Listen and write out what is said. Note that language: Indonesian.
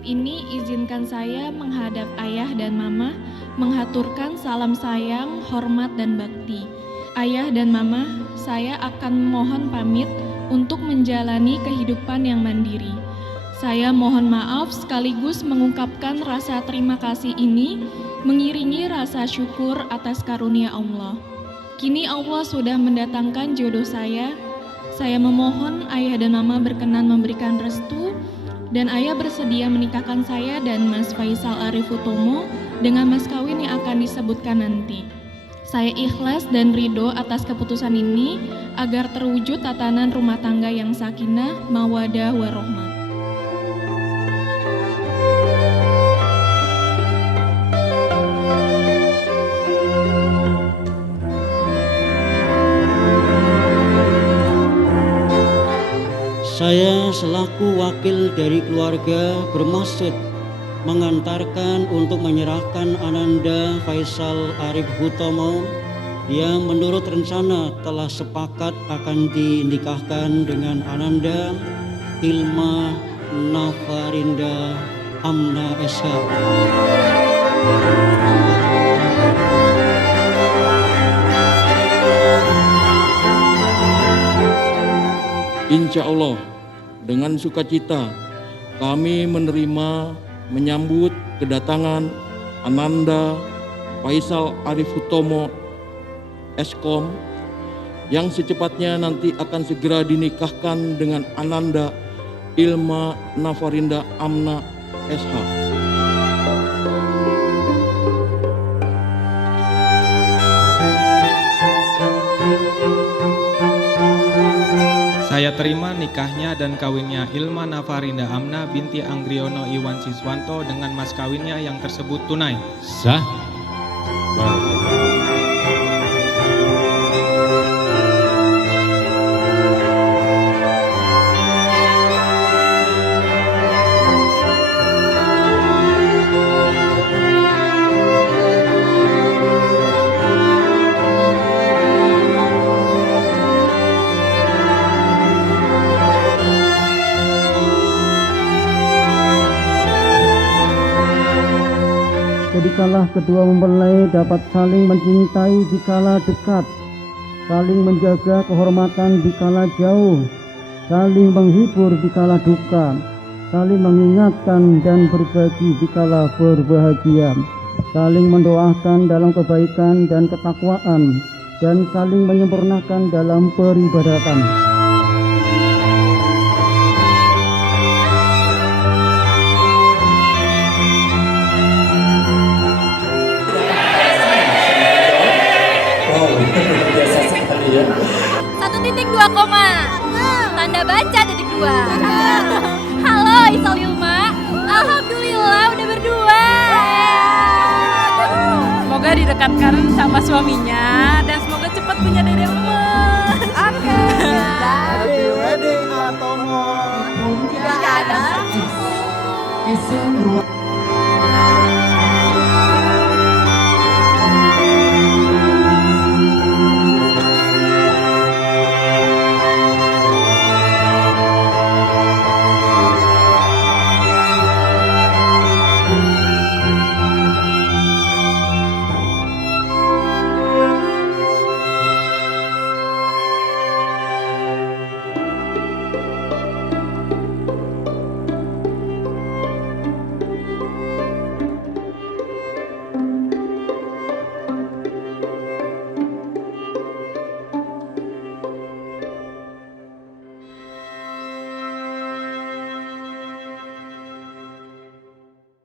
saat ini izinkan saya menghadap ayah dan mama, menghaturkan salam sayang, hormat, dan bakti. Ayah dan mama, saya akan mohon pamit untuk menjalani kehidupan yang mandiri. Saya mohon maaf sekaligus mengungkapkan rasa terima kasih ini mengiringi rasa syukur atas karunia Allah. Kini Allah sudah mendatangkan jodoh saya. Saya memohon ayah dan mama berkenan memberikan restu dan ayah bersedia menikahkan saya dan Mas Faisal Arif Utomo dengan mas kawin yang akan disebutkan nanti. Saya ikhlas dan ridho atas keputusan ini agar terwujud tatanan rumah tangga yang sakinah, mawadah, warahmah. Saya selaku wakil dari keluarga bermaksud mengantarkan untuk menyerahkan Ananda Faisal Arif Hutomo yang menurut rencana telah sepakat akan dinikahkan dengan Ananda Ilma Nafarinda Amna SH. Insya Allah dengan sukacita kami menyambut kedatangan Ananda Faisal Arif Hutomo Eskom yang secepatnya nanti akan segera dinikahkan dengan Ananda Ilma Nafarinda Amna SH. Saya terima nikahnya dan kawinnya Ilma Nafarinda Amna binti Anggriono Iwan Siswanto dengan mas kawinnya yang tersebut tunai. Sah. Jadikalah kedua mempelai dapat saling mencintai dikala dekat, saling menjaga kehormatan dikala jauh, saling menghibur dikala duka, saling mengingatkan dan berbagi dikala berbahagia, saling mendoakan dalam kebaikan dan ketakwaan, dan saling menyempurnakan dalam peribadatan. Biasa sekali ya. 1.2 koma. Tanda baca titik 2. Halo Isal Yulma. Alhamdulillah udah berdua. Semoga didekatkan sama suaminya dan semoga cepat punya dede emas. Oke. Happy wedding Atomo. Tidak ada. Kisah